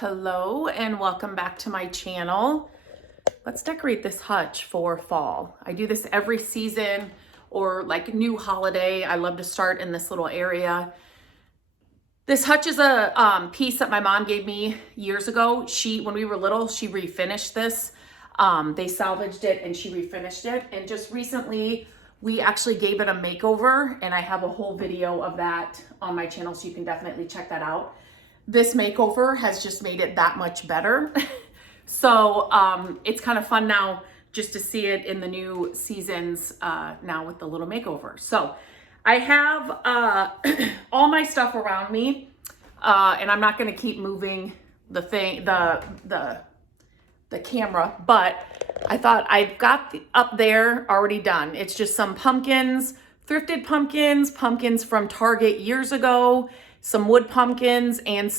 Hello and welcome back to my channel. Let's decorate this hutch for fall. I do this every season or like new holiday. I love to start in this little area. This hutch is a piece that my mom gave me years ago. When we were little, she refinished this. They salvaged it and she refinished it. And just recently, we actually gave it a makeover, and I have a whole video of that on my channel, so you can definitely check that out. This makeover has just made it that much better. So it's kind of fun now just to see it in the new seasons now with the little makeover. So I have all my stuff around me, and I'm not going to keep moving the camera, but I thought I've got up there already done. It's just some pumpkins, thrifted pumpkins, pumpkins from Target years ago, some wood pumpkins, and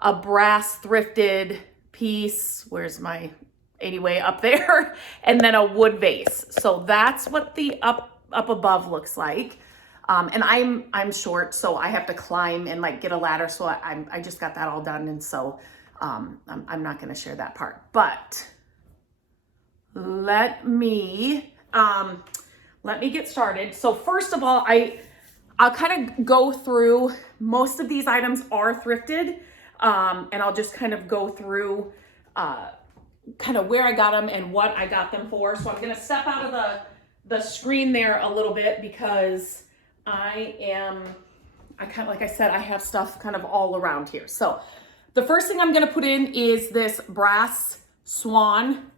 a brass thrifted piece. Where's my, anyway, up there, and then a wood vase. So that's what the up above looks like. And I'm short, so I have to climb and like get a ladder. So I just got that all done, and so I'm not going to share that part. But let me get started. So first of all, I'll kind of go through, most of these items are thrifted, and I'll just kind of go through kind of where I got them and what I got them for. So I'm going to step out of the screen there a little bit because I kind of, like I said, I have stuff kind of all around here. So the first thing I'm going to put in is this brass swan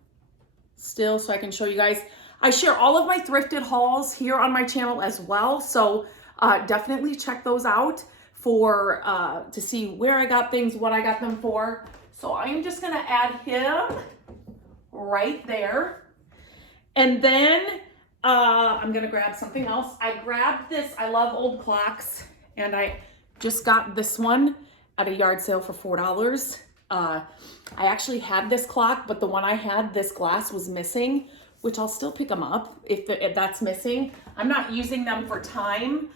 still, so I can show you guys. I share all of my thrifted hauls here on my channel as well, so definitely check those out for to see where I got things, what I got them for. So I'm just going to add him right there, and then I'm going to grab something else. I grabbed this. I love old clocks, and I just got this one at a yard sale for $4. I actually had this clock, but the one I had, this glass was missing, which I'll still pick them up if that's missing. I'm not using them for time.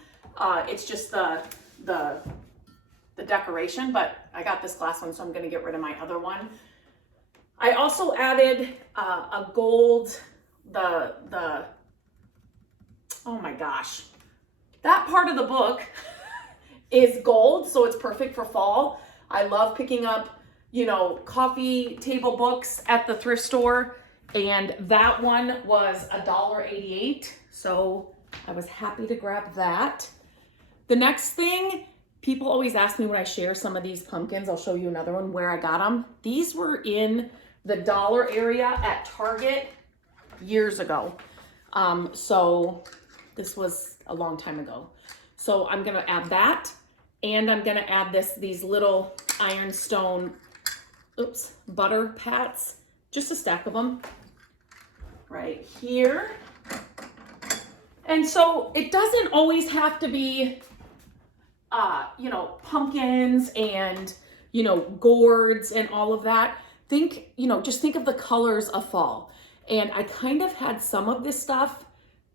It's just the decoration, but I got this glass one, so I'm going to get rid of my other one. I also added a gold, oh my gosh, that part of the book is gold, so it's perfect for fall. I love picking up, coffee table books at the thrift store, and that one was $1.88, so I was happy to grab that. The next thing, people always ask me when I share some of these pumpkins, I'll show you another one where I got them. These were in the dollar area at Target years ago. So this was a long time ago. So I'm gonna add that, and I'm gonna add these little ironstone, butter pats, just a stack of them right here. And so it doesn't always have to be, pumpkins and, gourds and all of that. Just think of the colors of fall. And I kind of had some of this stuff,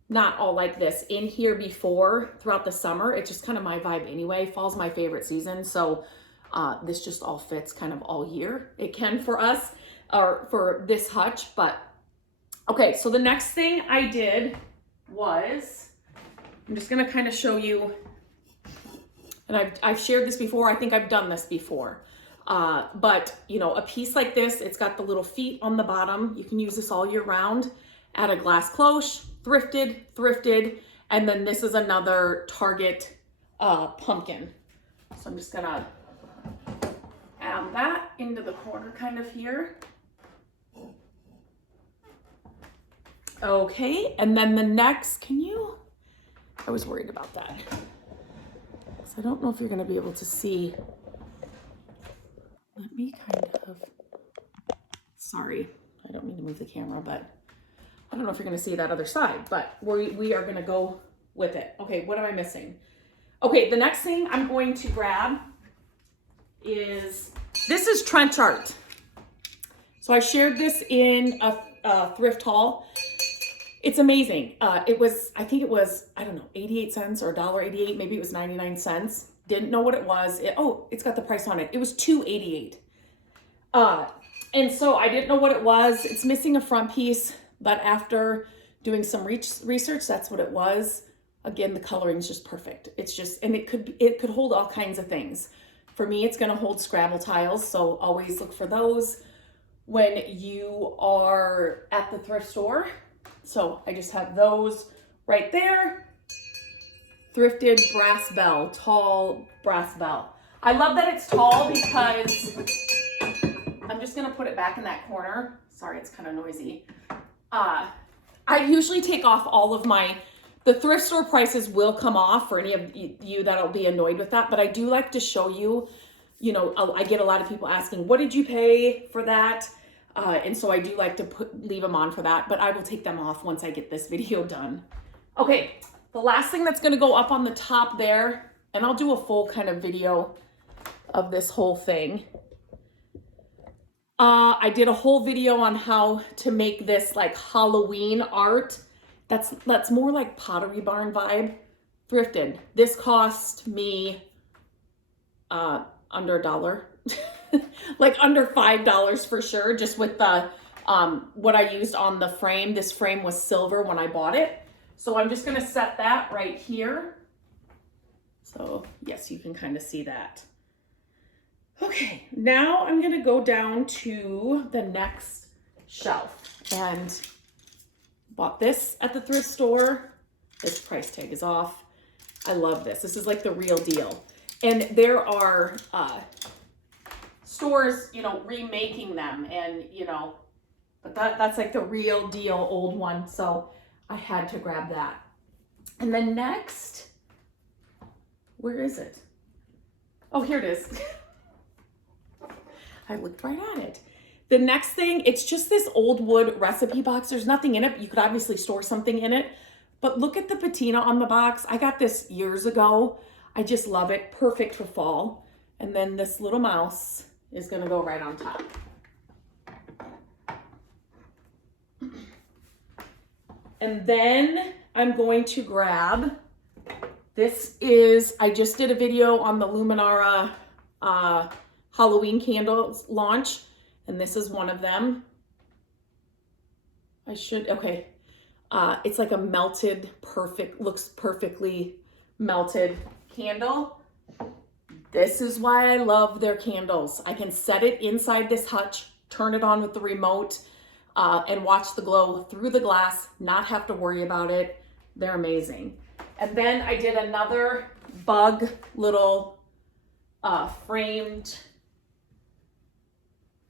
not all like this, in here before throughout the summer. It's just kind of my vibe anyway. Fall's my favorite season. So this just all fits kind of all year. It can for us, or for this hutch, but okay. So the next thing I did was, I'm just going to kind of show you, and I've shared this before. I think I've done this before. But a piece like this, it's got the little feet on the bottom. You can use this all year round. Add a glass cloche, thrifted, and then this is another Target pumpkin. So I'm just gonna add that into the corner kind of here. Okay, and then the next, I was worried about that. So I don't know if you're gonna be able to see. Let me sorry, I don't mean to move the camera, but I don't know if you're gonna see that other side, but we are gonna go with it. Okay, what am I missing? Okay, the next thing I'm going to grab is trench art. So I shared this in a thrift haul. It's amazing. I think it was, I don't know, 88 cents or $1.88, maybe it was 99 cents. Didn't know what it was. It's got the price on it. It was $2.88. And so I didn't know what it was. It's missing a front piece, but after doing some research, that's what it was. Again, the coloring is just perfect. It's just, and it could hold all kinds of things. For me, it's going to hold Scrabble tiles, so always look for those when you are at the thrift store. So I just have those right there. Thrifted brass bell, tall brass bell. I love that it's tall because I'm just gonna put it back in that corner. Sorry, it's kind of noisy. I usually take off all of the thrift store prices will come off for any of you that'll be annoyed with that, but I do like to show you, you know, I get a lot of people asking, what did you pay for that? And so I do like to leave them on for that, but I will take them off once I get this video done. Okay, the last thing that's gonna go up on the top there, and I'll do a full kind of video of this whole thing. I did a whole video on how to make this like Halloween art. That's more like Pottery Barn vibe. Thrifted. This cost me under $1. Like under $5 for sure, just with the what I used on the frame. This frame was silver when I bought it. So I'm just gonna set that right here. So yes, you can kind of see that. Okay, now I'm gonna go down to the next shelf, and bought this at the thrift store. This price tag is off. I love this. This is like the real deal. And there are stores, you know, remaking them, and you know, but that's like the real deal old one. So I had to grab that. And then next, where is it? Oh, here it is. I looked right at it. The next thing, it's just this old wood recipe box. There's nothing in it. You could obviously store something in it, but look at the patina on the box. I got this years ago. I just love it. Perfect for fall. And then this little mouse is gonna go right on top. And then I'm going to grab, I just did a video on the Luminara Halloween candles launch, and this is one of them. It's like a melted, looks perfectly melted candle. This is why I love their candles. I can set it inside this Hutch, turn it on with the remote, and watch the glow through the glass, not have to worry about it. They're amazing. And then I did another bug little framed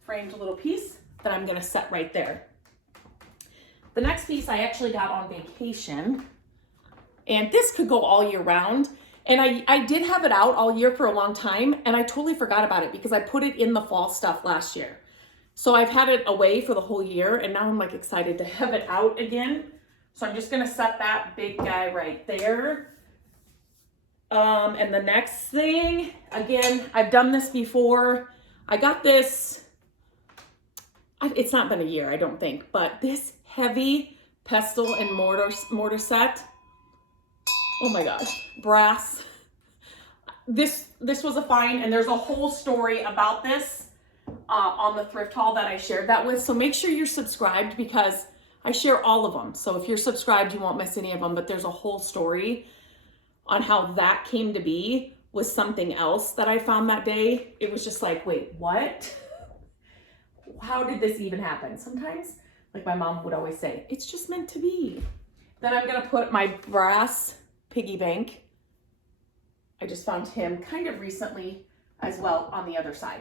little piece that I'm gonna set right there. The next piece I actually got on vacation, and this could go all year round. And I did have it out all year for a long time, and I totally forgot about it because I put it in the fall stuff last year. So I've had it away for the whole year, and now I'm like excited to have it out again. So I'm just gonna set that big guy right there. And the next thing, again, I've done this before. I got this, it's not been a year, I don't think, but this heavy pestle and mortar set. Oh my gosh, brass. This was a find, and there's a whole story about this on the thrift haul that I shared that with. So make sure you're subscribed because I share all of them. So if you're subscribed, you won't miss any of them, but there's a whole story on how that came to be with something else that I found that day. It was just like, wait, what? How did this even happen? Sometimes, like my mom would always say, it's just meant to be. Then I'm gonna put my brass Piggy Bank. I just found him kind of recently as well on the other side.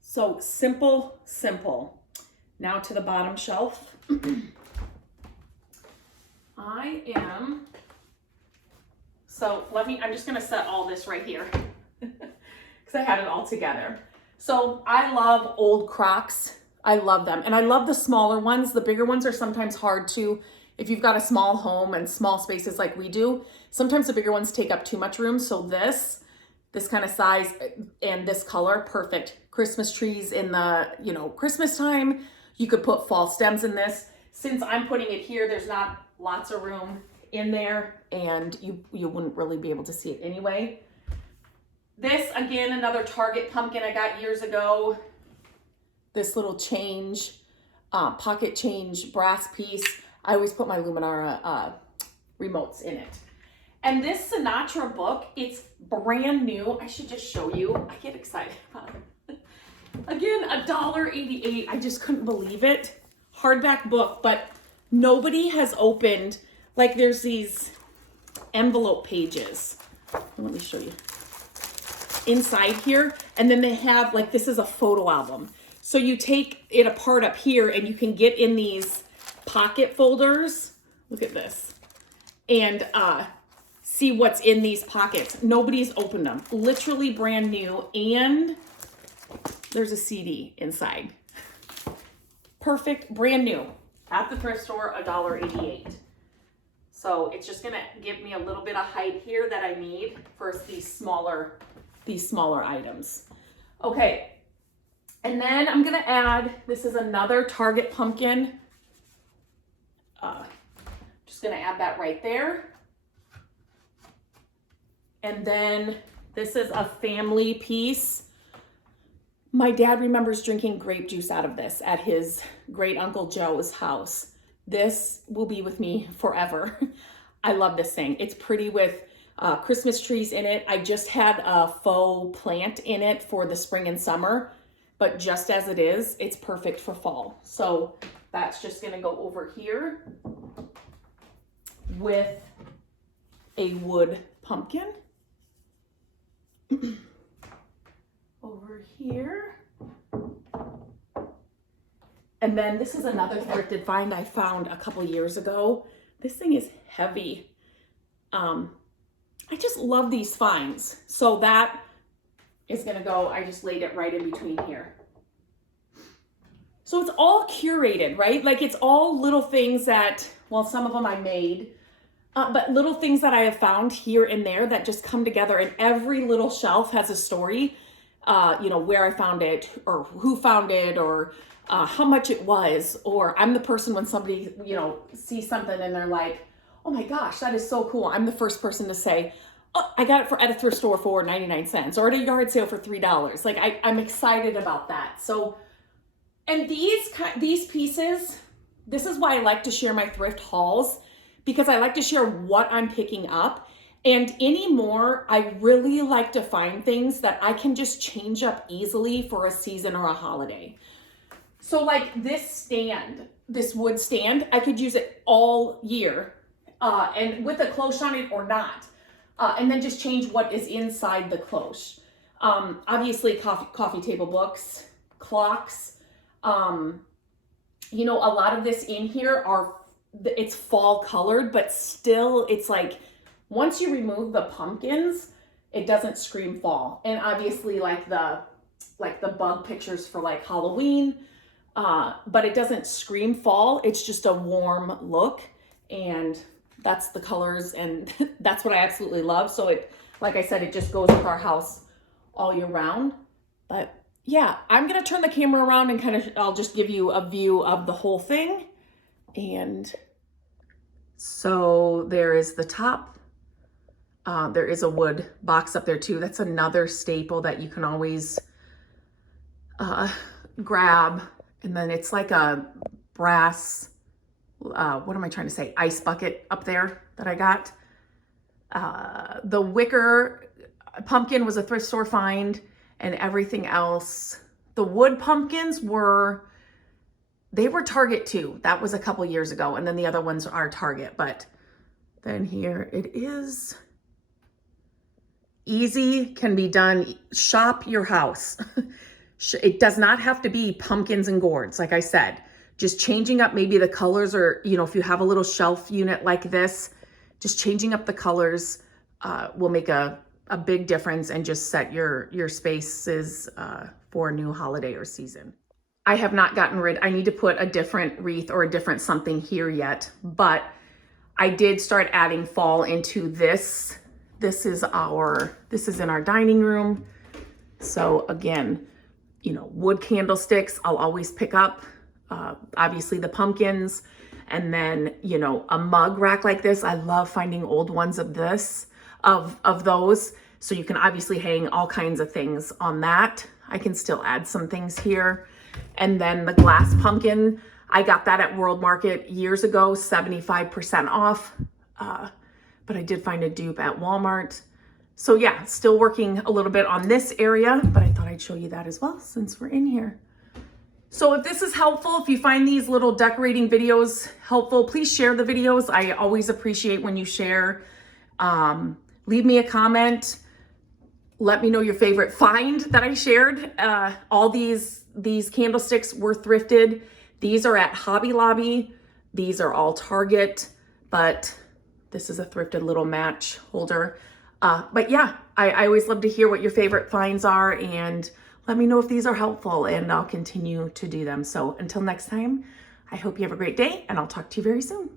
So simple, simple. Now to the bottom shelf. I'm just gonna set all this right here because I had it all together. So I love old Crocs. I love them. And I love the smaller ones. The bigger ones are sometimes hard to, if you've got a small home and small spaces like we do, sometimes the bigger ones take up too much room. So this kind of size and this color, perfect. Christmas trees in the, Christmas time. You could put fall stems in this. Since I'm putting it here, there's not lots of room in there, and you wouldn't really be able to see it anyway. This, again, another Target pumpkin I got years ago. This little change, pocket change brass piece. I always put my Luminara remotes in it. And this Sinatra book, it's brand new. I should just show you. I get excited about it. Again, $1.88. I just couldn't believe it. Hardback book, but nobody has opened, like there's these envelope pages. Let me show you. Inside here, and then they have, like, this is a photo album. So you take it apart up here and you can get in these pocket folders. Look at this. And see what's in these pockets. Nobody's opened them. Literally brand new. And there's a CD inside. Perfect, brand new. At the thrift store, $1.88. So it's just gonna give me a little bit of height here that I need for these smaller items. Okay, and then I'm gonna add, this is another Target pumpkin. Just gonna add that right there. And then this is a family piece. My dad remembers drinking grape juice out of this at his great Uncle Joe's house. This will be with me forever. I love this thing. It's pretty with Christmas trees in it. I just had a faux plant in it for the spring and summer, but just as it is, it's perfect for fall. So that's just gonna go over here with a wood pumpkin. Over here. And then this is another thrifted find I found a couple years ago. This thing is heavy. I just love these finds. So that is gonna go, I just laid it right in between here. So it's all curated, right? Like it's all little things that, well, some of them I made, but little things that I have found here and there that just come together, and every little shelf has a story, you know, where I found it or who found it or how much it was, or I'm the person when somebody, you know, sees something and they're like, oh my gosh, that is so cool. I'm the first person to say, oh, I got it at a thrift store for 99 cents or at a yard sale for $3. Like I'm excited about that. So, and these pieces, this is why I like to share my thrift hauls, because I like to share what I'm picking up. And anymore, I really like to find things that I can just change up easily for a season or a holiday. So like this stand, this wood stand, I could use it all year and with a cloche on it or not. And then just change what is inside the cloche. Obviously coffee table books, clocks. You know, a lot of this in here it's fall colored, but still it's like, once you remove the pumpkins, it doesn't scream fall. And obviously like the bug pictures for like Halloween, but it doesn't scream fall. It's just a warm look, and that's the colors, and that's what I absolutely love. So it, like I said, it just goes with our house all year round. But yeah, I'm gonna turn the camera around and I'll just give you a view of the whole thing. And so there is the top. There is a wood box up there too. That's another staple that you can always grab. And then it's like a brass, what am I trying to say? Ice bucket up there that I got. The wicker pumpkin was a thrift store find, and everything else. The wood pumpkins were Target too. That was a couple years ago. And then the other ones are Target, but then here it is. Easy, can be done. Shop your house. It does not have to be pumpkins and gourds. Like I said, just changing up maybe the colors, or, you know, if you have a little shelf unit like this, just changing up the colors will make a big difference and just set your spaces for a new holiday or season. I have not gotten rid, I need to put a different wreath or a different something here yet, but I did start adding fall into this. This is in our dining room. So again, you know, wood candlesticks, I'll always pick up, obviously the pumpkins, and then, you know, a mug rack like this. I love finding old ones of those. So you can obviously hang all kinds of things on that. I can still add some things here. And then the glass pumpkin, I got that at World Market years ago, 75% off. But I did find a dupe at Walmart. So yeah, still working a little bit on this area, but I thought I'd show you that as well since we're in here. So if this is helpful, if you find these little decorating videos helpful, please share the videos. I always appreciate when you share. Leave me a comment. Let me know your favorite find that I shared. All these candlesticks were thrifted. These are at Hobby Lobby. These are all Target, but this is a thrifted little match holder. But yeah, I always love to hear what your favorite finds are, and let me know if these are helpful, and I'll continue to do them. So until next time, I hope you have a great day, and I'll talk to you very soon.